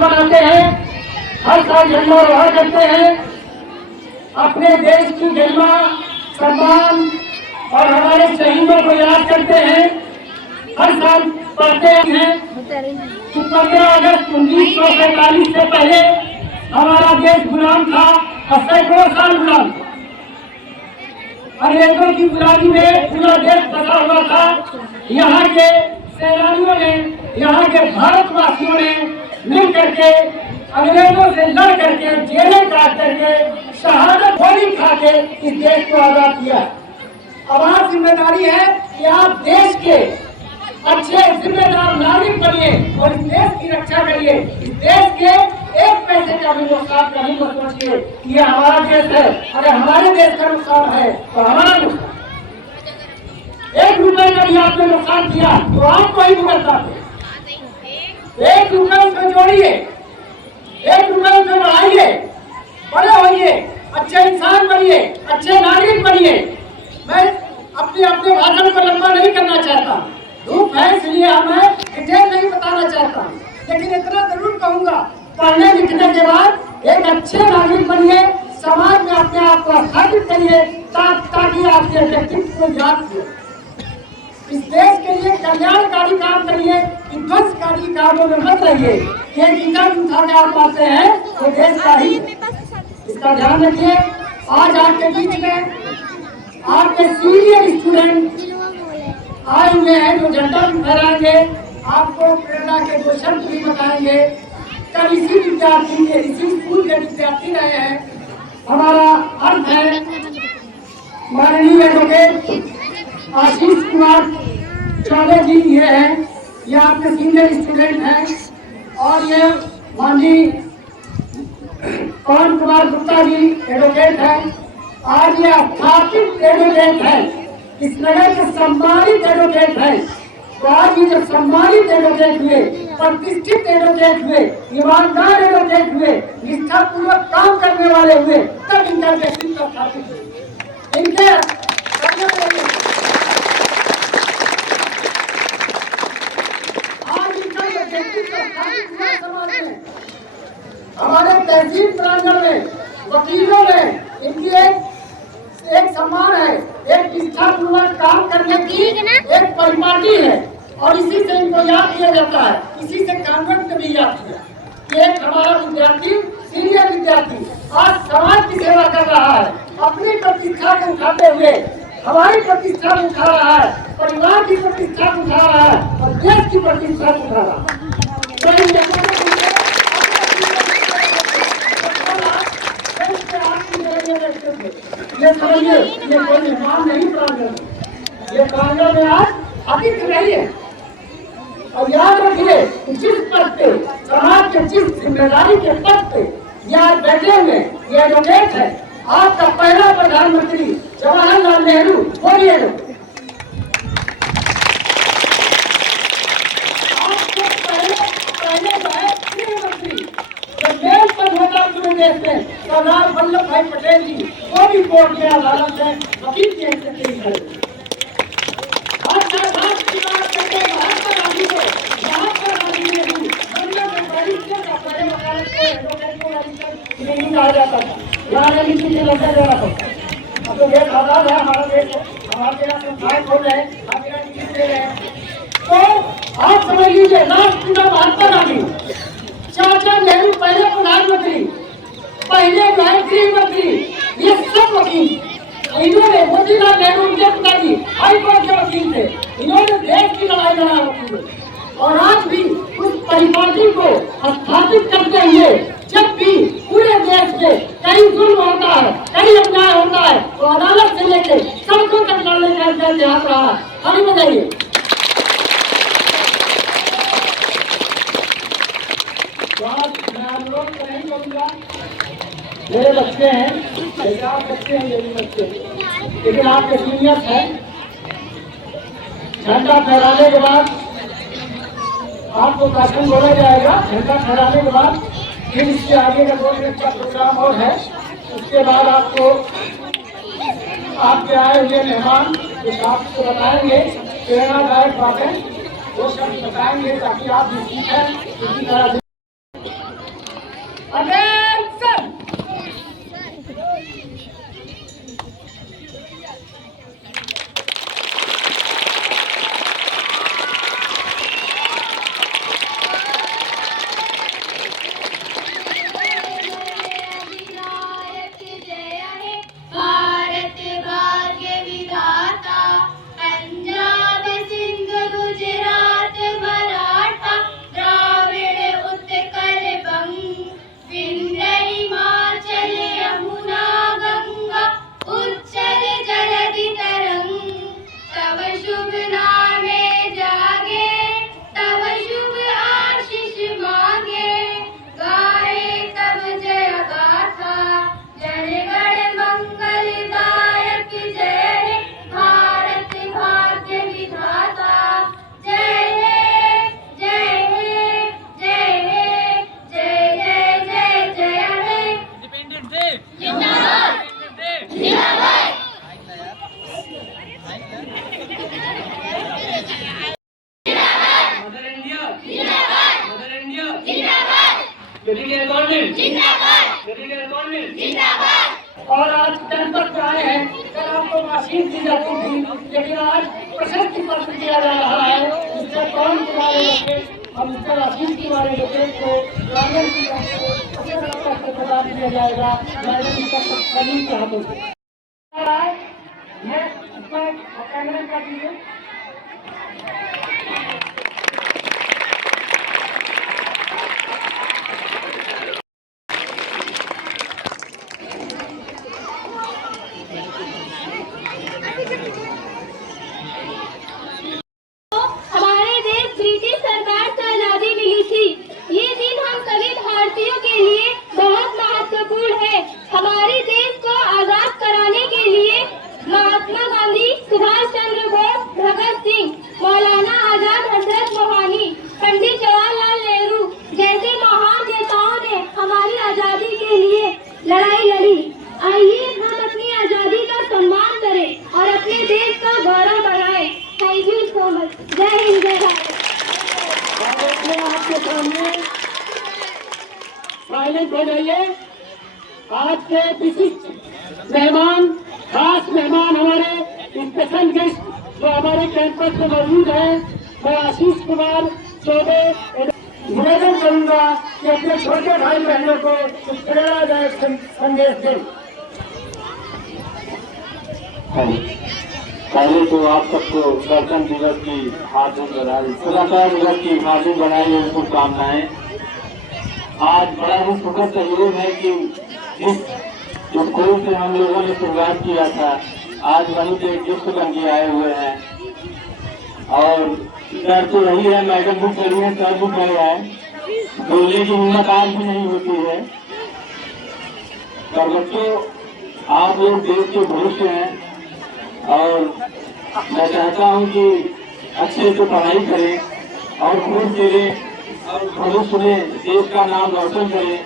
बनाते हैं, हर साल झंडा रोहण करते हैं, अपने देश की गरिमा सम्मान और हमारे शहीदों को याद करते हैं। हर साल पढ़ते हैं कि 15 अगस्त 1947 से पहले हमारा देश गुलाम था और सैकड़ों साल गुलाम था। अंग्रेजों की गुलामी में पूरा देश फंसा हुआ था। यहाँ के सैलानियों ने, यहाँ के भारतवासियों ने मिल करके अंग्रेजों से लड़ करके, जेलें काट करके, शहादत गोली खा के इस देश को आजाद किया। अब आप जिम्मेदारी है कि आप देश के अच्छे जिम्मेदार नागरिक बनिए और इस देश की रक्षा करिए। इस देश के एक पैसे का भी नुकसान कभी मत सोचिए कि ये हमारा देश है। अगर हमारे देश का नुकसान है तो हमारा नुकसान, 1 रुपए का भी आपने नुकसान किया तो आपको ही भुगतना है। 1 रुपए उसमें जोड़िए, 1 रुपए उसमें बढ़ाइए, बड़े होइए, अच्छे इंसान बनिए, अच्छे नागरिक बनिए। मैं अपने भाषण को लंबा नहीं करना चाहता, धूप है इसलिए मैं डिटेल नहीं बताना चाहता, लेकिन इतना जरूर कहूंगा, पढ़ने लिखने के बाद एक अच्छे नागरिक बनिए, समाज में अपने आप को स्थापित करिए ताकि आपके व्यक्तित्व को याद किए। इस देश के लिए कल्याणकारी काम करिए, विध्वंसकारी कामों में मत रहिए। ये गीता उठा के आप पाते हैं तो देश का ही, इसका ध्यान रखिए। आज आपके बीच में आपके सीनियर स्टूडेंट आए हुए हैं जो झंडा भी फहराएंगे, आपको प्रेरणा के 2 शब्द भी बताएंगे। कल इसी विद्यार्थी के, इसी स्कूल के विद्यार्थी रहे हैं। हमारा अर्थ है माननीय एडवोकेट आशीष कुमार चौबे जी ये हैं, ये आपके सीनियर स्टूडेंट हैं। और ये माननीय पवन कुमार गुप्ता जी एडवोकेट हैं। आज ये स्थापित एडवोकेट है, इस नगर के सम्मानित एडवोकेट है। तो आज ये जब सम्मानित एडवोकेट हुए, प्रतिष्ठित एडवोकेट हुए, ईमानदार एडवोकेट हुए, निष्ठापूर्वक काम करने वाले हुए, तब इनका व्यक्तित्व स्थापित हुए। इनके आज इनका व्यक्तित्व स्थापित हुआ समाज में। हमारे तहसील प्रांगण में वकीलों में इनकी एक सम्मान है, एक निष्ठापूर्वक काम करने की एक परिपाटी है और इसी से इनको याद किया जाता है। इसी से कॉन्वेंट में भी याद किया। एक हमारा विद्यार्थी, सीनियर विद्यार्थी आज समाज की सेवा कर रहा है, अपनी प्रतिष्ठा को उठाते हुए हमारी प्रतिष्ठा को उठा रहा है, परिवार की प्रतिष्ठा को उठा रहा है और देश की प्रतिष्ठा को उठा रहा है। ये समझिए, ये कोई मेहमान नहीं प्रांगण, ये प्रांगण में आज अतिथि नहीं है। और याद रखिए, जिस पद पे, समाज के जिस जिम्मेदारी के पद पे यहाँ बैठे हुए ये एडवोकेट है, आपका पहला प्रधानमंत्री जवाहरलाल नेहरू, बोलिए आपके पहले जो है गृहमंत्री, जब मेल पर होता पूरे देश में, सरदार वल्लभ भाई पटेल जी, वो भी कोर्ट में अदालत में वकील की हैसियत से खड़े। महात्मा गांधी को नहीं कहा जाता था, यहाँ किसी से लड़का जाना था। अब तो देश आजाद है, हमारा देश, हमारे यहाँ संस्थाएं खोल रहे हैं, आप यहाँ टिकट दे रहे हैं। तो आप समझ लीजिए, राष्ट्रपिता महात्मा गांधी, चाचा नेहरू पहले प्रधानमंत्री, पहले जो है गृह मंत्री, ये सब वकील। इन्होंने मोतीलाल नेहरू उनके पिताजी हाई कोर्ट के वकील थे, इन्होंने देश की लड़ाई लड़ा वकील। और आज भी उस परिपाटी को स्थापित करते हुए जब भी पूरे देश में कहीं जुल्म होता है, कहीं अन्याय होता है, तो अदालत से लेकर सड़कों तक लड़ने का इतिहास रहा है। अभी बताइए, मैं अनुरोध नहीं करूँगा, मेरे बच्चे हैं, बच्चे हैं, ये भी बच्चे, लेकिन आपके सीनियर्स हैं। झंडा फहराने के बाद आपको भाषण बोला जाएगा। झंडा फहराने के बाद फिर इसके आगे का 2 मिनट का प्रोग्राम और है। उसके बाद आपको आपके आए हुए मेहमान कुछ आपको बताएंगे, प्रेरणादायक बातें वो सब बताएंगे ताकि आप भी सीखें इसी तरह से। अटेंशन। और आज जनपद में आए हैं, कल आपको आशीष दी जाती थी, लेकिन आज प्रशस्ति पत्र दिया जा रहा है। इससे कौन तुम्हारे लोग हम इसका आशीष तुम्हारे लोग को राजन की तरफ से प्रदान किया जाएगा। राजन की तरफ कलीन के हाथों से ये इसमें कैमरे कर दीजिए। साइलेंट हो जाइए। आज के विशिष्ट मेहमान, खास मेहमान, हमारे स्पेशल गेस्ट जो हमारे कैंपस में मौजूद है, मैं आशीष कुमार चौबे निवेदन करूंगा कि अपने छोटे भाई बहनों को प्रेरणादायक संदेश दें। पहले तो आप सबको गणतंत्र दिवस की हार्दिक बधाई, स्वतंत्रता दिवस की हार्दिक बधाई और शुभकामनाएं। आज बड़ा ही सुखद संयोग है कि इस स्कूल से हम लोगों ने शुरुआत किया था, आज वहीं पे गिफ्ट बन के आए हुए हैं। और डर तो रही है, मैडम भी चली है, सर भी गए हैं, बोलने की हिम्मत आज भी नहीं होती है। पर बच्चों, आप लोग देश के भविष्य हैं और मैं चाहता हूं कि अच्छे से पढ़ाई करें और खूब खेलें और भविष्य में देश का नाम रोशन करें।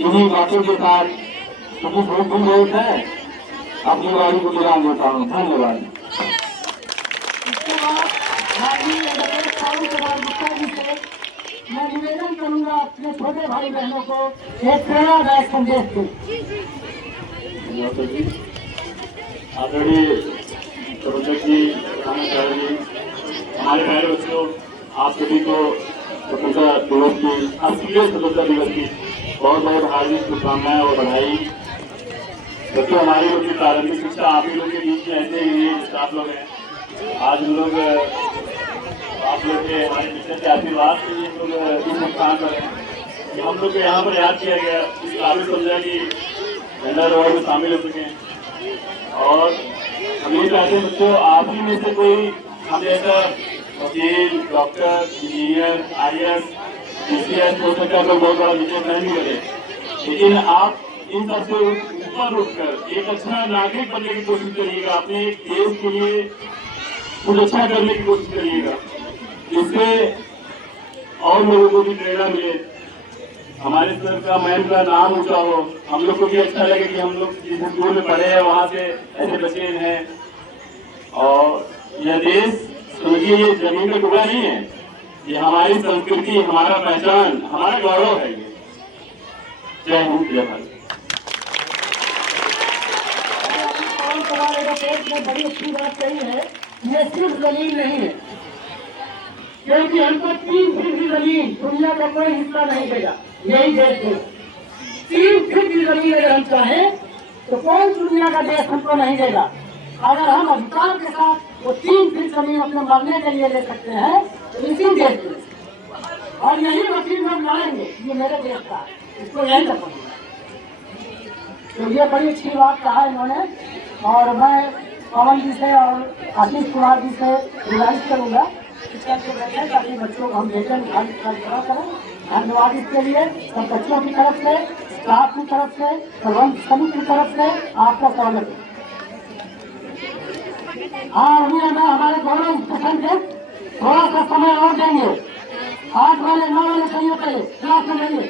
इन्हीं बातों के साथ क्योंकि बहुत है, अपनी गाड़ी को विराम देता हूँ। धन्यवाद। मैं निवेदन करूंगा अपने छोटे भाई बहनों को एक प्रेरणादायक संदेश दें। आदरणीय प्रबंधक जी, हमारे प्यारे बच्चों, आप सभी को स्वतंत्रता दिवस की, असली स्वतंत्रता दिवस की बहुत बहुत हार्दिक शुभकामनाएं और बधाई। बच्चों, हमारी लोग की प्रारंभिक शिक्षा आप ही लोग के बीच में ऐसे ही स्टाफ लोग हैं। आज हम लोग आप लोग के हमारे टीचर के आशीर्वाद से ये लोग इस स्थान पर हैं कि हम लोग को यहाँ पर याद किया गया, इस काबिल समझा कि झंडा रोड में शामिल हो चुके हैं। और हम ये चाहते हैं बच्चों, आप ही में से कोई हम जैसा वकील, डॉक्टर, इंजीनियर, IAS, PCS हो सकता है, बहुत बड़ा विजय नहीं करे, लेकिन आप इन सबसे ऊपर उठकर एक अच्छा नागरिक बनने की कोशिश करिएगा। अपने देश के लिए कुछ अच्छा करने की कोशिश करिएगा, जिससे और लोगों को भी प्रेरणा मिले, हमारे सर का मैम का नाम ऊंचा हो, हम लोग को भी अच्छा लगे कि हम लोग जिस स्कूल में पढ़े हैं वहाँ से ऐसे बच्चे हैं। और यह देश समझिए ये जमीन का टुकड़ा नहीं है, ये हमारी संस्कृति, हमारा पहचान, हमारा गौरव है ये। जय हिंद, जय भारत। ने बड़ी अच्छी बात कही है, ये सिर्फ जमीन नहीं है, क्योंकि हमको 3 फीसदी जमीन दुनिया का कोई हिस्सा नहीं देगा, यही देश है। 3 फीसदी जमीन अगर हम चाहें तो कोई दुनिया का देश हमको नहीं देगा। अगर हम अधिकार के साथ वो 3 फीसदी जमीन अपने मरने के लिए ले सकते हैं तो इसी देश में, और यही वकील हम लड़ेंगे, ये मेरे देश का, इसको यही रखेंगे। तो ये बड़ी अच्छी बात कहा इन्होंने, और मैं पवन जी से और आशीष कुमार जी से गुजारिश करूँगा कि चलते बैठे ताकि बच्चों को हम भेजें खड़ा करें। धन्यवाद इसके लिए सब बच्चों की तरफ से, स्टाफ की तरफ से, प्रबंध समिति की तरफ से आपका स्वागत है। हाँ, अभी हमें हमारे गौरव स्टेशन के थोड़ा सा समय और देंगे। 8 बजे 9 बजे चाहिए, पहले क्लास में जाइए।